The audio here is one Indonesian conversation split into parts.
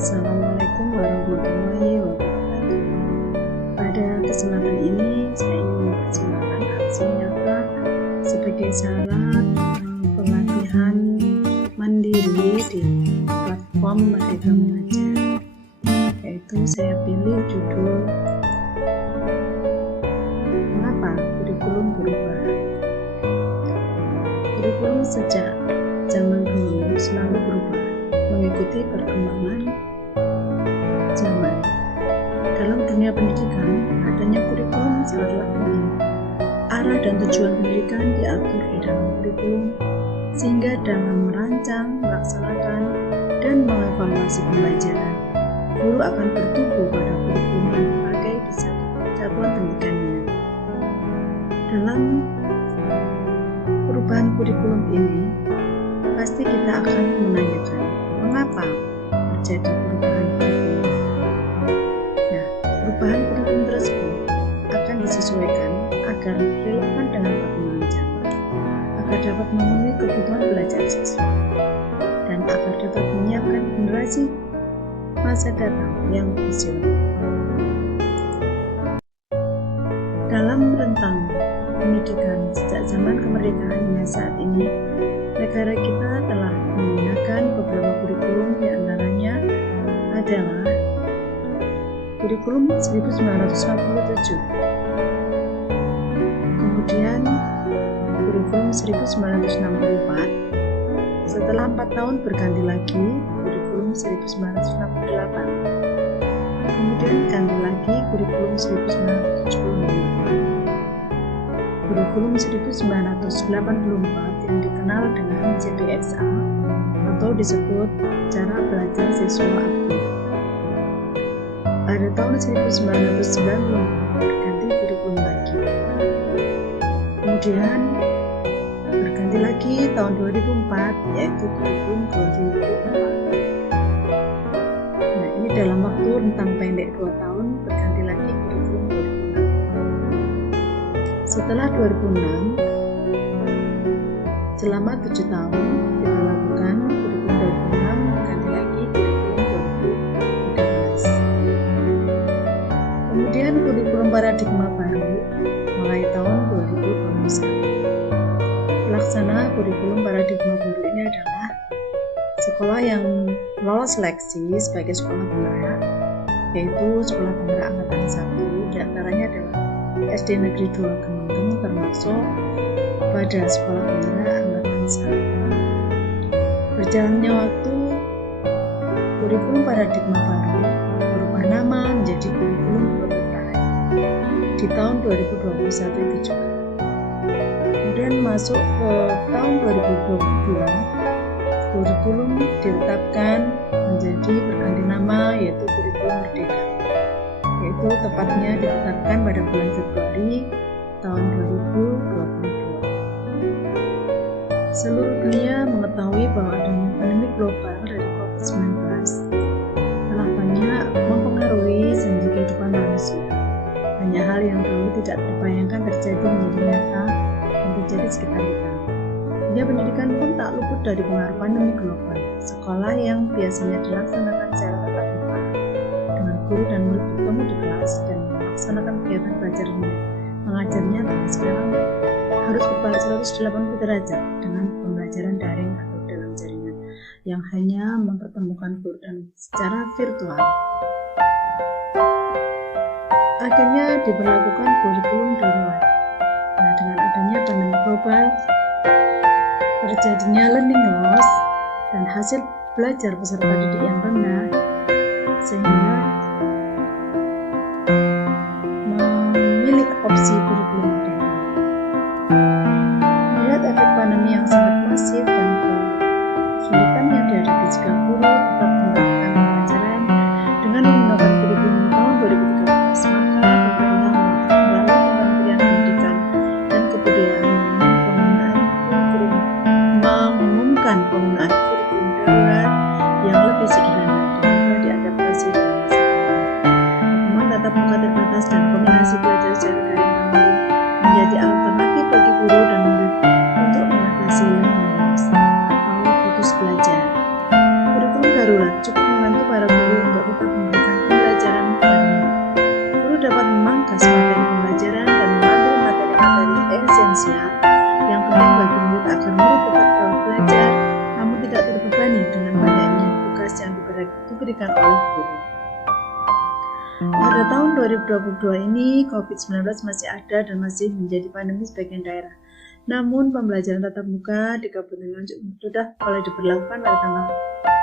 Assalamualaikum warahmatullahi wabarakatuh. Pada kesempatan ini saya ingin mempersilahkan aksi nyata sebagai syarat pelatihan mandiri di platform Merdeka Belajar, yaitu saya pilih judul Mengapa Kurikulum Berubah. Kurikulum sejak zaman dulu selalu berubah mengikuti perkembangan zaman. Dalam dunia pendidikan, adanya kurikulum sangatlah penting. Arah dan tujuan pendidikan diatur di dalam kurikulum, sehingga dalam merancang, melaksanakan, dan mengevaluasi pembelajaran, guru akan bertumpu pada kurikulum yang dipakai di satuan pendidikannya. Dalam perubahan kurikulum ini, pasti kita akan menanyakan, mengapa terjadi perubahan kurikulum? Nah, perubahan kurikulum tersebut akan disesuaikan agar relevan dengan perkembangan zaman, agar dapat memenuhi kebutuhan belajar siswa, dan agar dapat menyiapkan generasi masa datang yang visioner. Dalam rentang pendidikan sejak zaman kemerdekaan hingga saat ini, negara kita telah menggunakan beberapa kurikulum, diantaranya adalah kurikulum 1957, kemudian kurikulum 1964, setelah 4 tahun berganti lagi kurikulum 1968, kemudian ganti lagi kurikulum 1975. Kurikulum 1984 yang dikenal dengan CDXA atau disebut cara belajar siswa aktif. Pada tahun 1990 berganti kurikulum lagi. Kemudian berganti lagi tahun 2004, yaitu kurikulum 2004. Nah, ini dalam waktu rentang pendek 2 tahun berganti lagi kurikulum 2006. Setelah 2006, selama 7 tahun kita lakukan kurikulum 2006 ganti lagi kurikulum 2013. Kemudian kurikulum paradigma baru mulai tahun 2021. Pelaksana kurikulum paradigma baru ini adalah sekolah yang lolos seleksi sebagai sekolah penggerak, yaitu sekolah penggerak angkatan 1, diantaranya adalah SD Negeri 2 Gemenggung, termasuk pada sekolah penggerak angkatan 1. Berjalannya waktu, kurikulum paradigma baru berubah nama menjadi kurikulum prototype di tahun 2021 itu juga. Kemudian masuk ke tahun 2022, kurikulum ditetapkan menjadi berganti nama, yaitu kurikulum Merdeka, yaitu tepatnya ditetapkan pada bulan Februari tahun 2022. Seluruh dunia mengetahui bahwa adanya pandemi global dari COVID-19 telah banyak mempengaruhi senja kehidupan manusia. Banyak hal yang dulu tidak terbayangkan terjadi menjadi nyata dan terjadi di sekitar kita. Dunia pendidikan pun tak luput dari pengaruh pandemi global. Sekolah yang biasanya dilaksanakan secara tatap muka dengan guru dan murid bertemu di kelas dan melaksanakan kegiatan belajar mengajarnya, sekarang harus berbalik 180 derajat dengan pembelajaran daring atau dalam jaringan yang hanya mempertemukan guru dan secara virtual. Akhirnya diberlakukan kurikulum darurat. Nah, dengan adanya pandemi global, terjadinya learning loss dan hasil belajar peserta didik yang rendah, sehingga memilih opsi kurikulum merdeka. Melihat efek pandemi yang sangat masif dan kesulitan yang dihadapi jika guru tetap menerapkan pembelajaran dengan menggunakan kurikulum tahun 2013, maka pemerintah melalui Kementerian Pendidikan dan Kebudayaan mengumumkan penggunaan kurikulum darurat yang lebih sederhana dan mudah diadaptasi dalam masa pandemi. Pertemuan tatap muka terbatas dan kombinasi belajar secara daring kembali menjadi alternatif bagi guru dan murid untuk mengatasi learning loss atau putus belajar. Kurikulum darurat cukup membantu para guru untuk tetap memberikan pembelajaran kepada murid. Guru dapat memangkas materi pembelajaran dan mengambil materi-materi esensial yang penting bagi murid agar murid tetap dapat belajar, namun tidak terbebani dengan banyaknya tugas yang diberikan oleh guru. Pada tahun 2022 ini, COVID-19 masih ada dan masih menjadi pandemi sebagian daerah. Namun, pembelajaran tatap muka di Kabupaten Nganjuk sudah mulai diberlakukan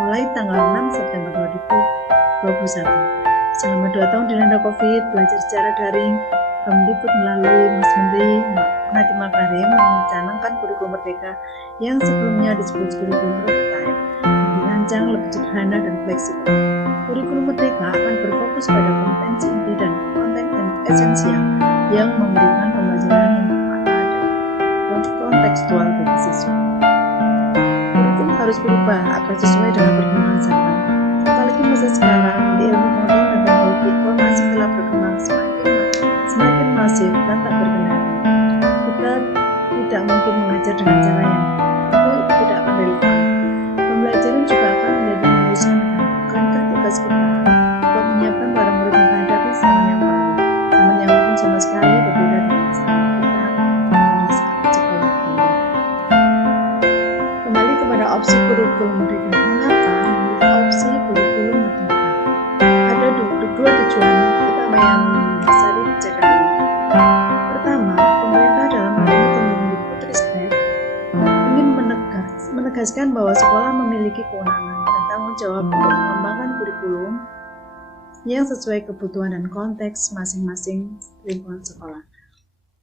mulai tanggal 6 September 2021. Selama 2 tahun dilanda COVID, belajar secara daring, Kemdikbud melalui Mas Menteri Nadiem Makarim mencanangkan kurikulum merdeka yang sebelumnya disebut kurikulum prototype, dirancang lebih sederhana dan fleksibel. Kurikulum merdeka akan berfokus pada kompetensi inti dan konten esensial yang memberikan pembelajaran yang bermakna dan kontekstual bagi siswa. Kurikulum harus berubah agar sesuai dengan perkembangan zaman. Apalagi masa sekarang, di ilmu pengetahuan dan teknologi informasi telah berkembang semakin masif dan tak berkendali. Kita tidak mungkin mengajar dengan cara yang itu tidak akan relevan. Pembelajaran juga akan menjadi urusan bukankah tugas kita untuk menyiapkan para murid menghadapi zaman yang baru, zaman yang mungkin sama sekali berbeda dengan zaman kita pada saat sekolah dulu. Kembali kepada opsi kurikulum merdeka. Mengapa memilih opsi kurikulum merdeka? Ada dua tujuan utama yang mendasari kebijakan ini. Pertama, pemerintah dalam hal ini Kemdikbudristek ingin menegaskan bahwa sekolah memiliki kewenangan dan tanggung jawab untuk mengembangkan kurikulum yang sesuai kebutuhan dan konteks masing-masing lingkungan sekolah.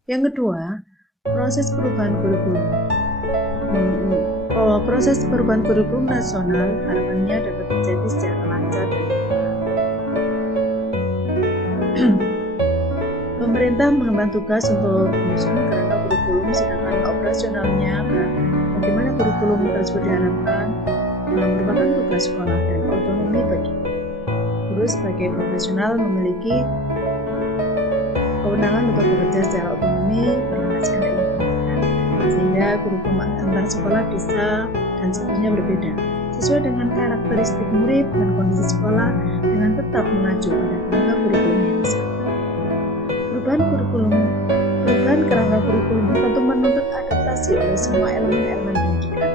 Yang kedua, proses perubahan kurikulum nasional harapannya dapat terjadi secara lancar dan pemerintah mengemban tugas untuk menyusun kerangka kurikulum, sedangkan operasionalnya bagaimana kurikulum tersebut diharapkan merupakan tugas sekolah dan otonomi bagi guru sebagai profesional memiliki kewenangan untuk bekerja secara otonomi berlandaskan ilmu pengetahuan, sehingga kurikulum antar sekolah bisa dan seharusnya berbeda sesuai dengan karakteristik murid dan kondisi sekolah dengan tetap mengacu pada kerangka kurikulum yang sama. Perubahan kerangka kurikulum tentu menuntut adaptasi oleh semua elemen-elemen pendidikan.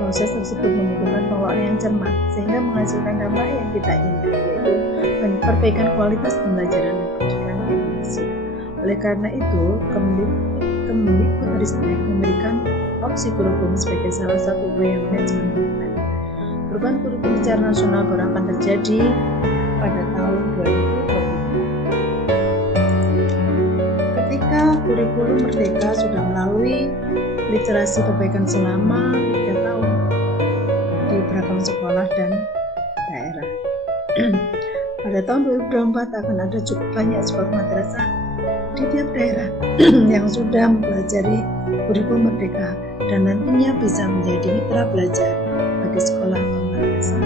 Proses tersebut membutuhkan pengelolaan yang cermat sehingga menghasilkan dampak yang kita inginkan, yaitu perbaikan kualitas pembelajaran dan pendidikan di Indonesia. Oleh karena itu, Kemdikbudristek memberikan opsi kurikulum sebagai salah satu upaya manajemen pendidikan. Perubahan kurikulum secara nasional baru akan terjadi pada tahun 2020. Ketika kurikulum merdeka sudah melalui literasi perbaikan selama 3 tahun di beragam sekolah dan daerah. Pada tahun 2024 akan ada cukup banyak sekolah madrasah di tiap daerah yang sudah mempelajari kurikulum merdeka dan nantinya bisa menjadi mitra belajar bagi sekolah madrasah.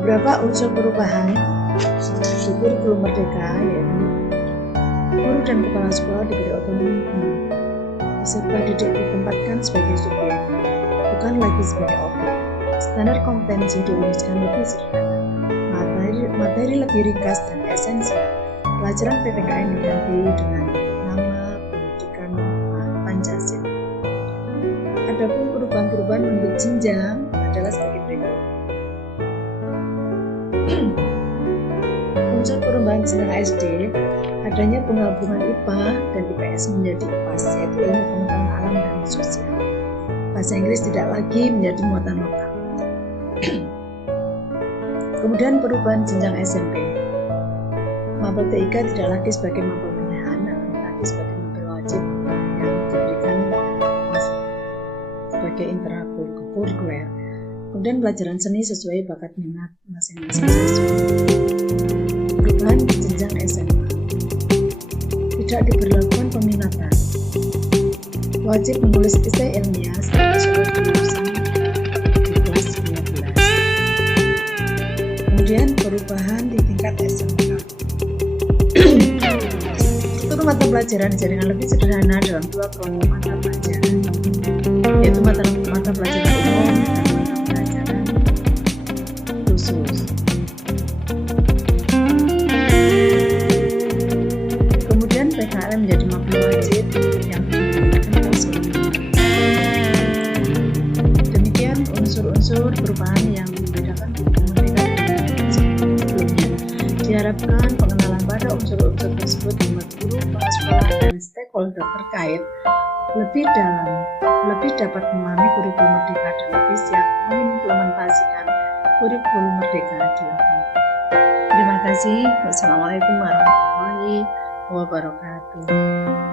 Beberapa unsur perubahan di kurikulum merdeka yaitu guru dan kepala sekolah diberi otonomi penuh, peserta didik ditempatkan sebagai subjek, bukan lagi sebagai objek. Standar kompetensi dirumuskan lebih sederhana, materi lebih ringkas dan esensial. Pelajaran PPKN diganti dengan nama pendidikan Pancasila. Adapun perubahan-perubahan bentuk jenjang adalah sebagai berikut. Unsur perubahan jenjang SD, adanya penggabungan IPA dan IPS menjadi IPAS, yaitu ilmu pengetahuan alam dan sosial. Bahasa Inggris tidak lagi menjadi muatan lokal. Kemudian perubahan jenjang SMP, mapel TIK tidak lagi sebagai mapel pilihan, tapi sebagai mapel wajib yang diberikan sebagai intrakurikuler. Kemudian pelajaran seni sesuai bakat minat masing-masing siswa. Perubahan jenjang SMA, tidak diberlakukan peminatan, wajib menulis esai ilmiah sebagai syarat kelulusan di kelas 12. Kemudian perubahan di tingkat SMK, struktur mata pelajaran dijadikan lebih sederhana dalam 2 kelompok mata pelajaran, yaitu mata pelajaran umum dan wajib yang dikenakan seluruh. Demikian unsur-unsur perubahan yang membedakan buku Merdeka dengan sebelumnya. Diharapkan pengenalan pada unsur-unsur tersebut membuat guru, kepala sekolah, dan stakeholder terkait lebih dalam, lebih dapat memahami kurikulum Merdeka dan lebih siap mengimplementasikan kurikulum Merdeka di lapangan. Terima kasih. Wassalamualaikum warahmatullahi wabarakatuh.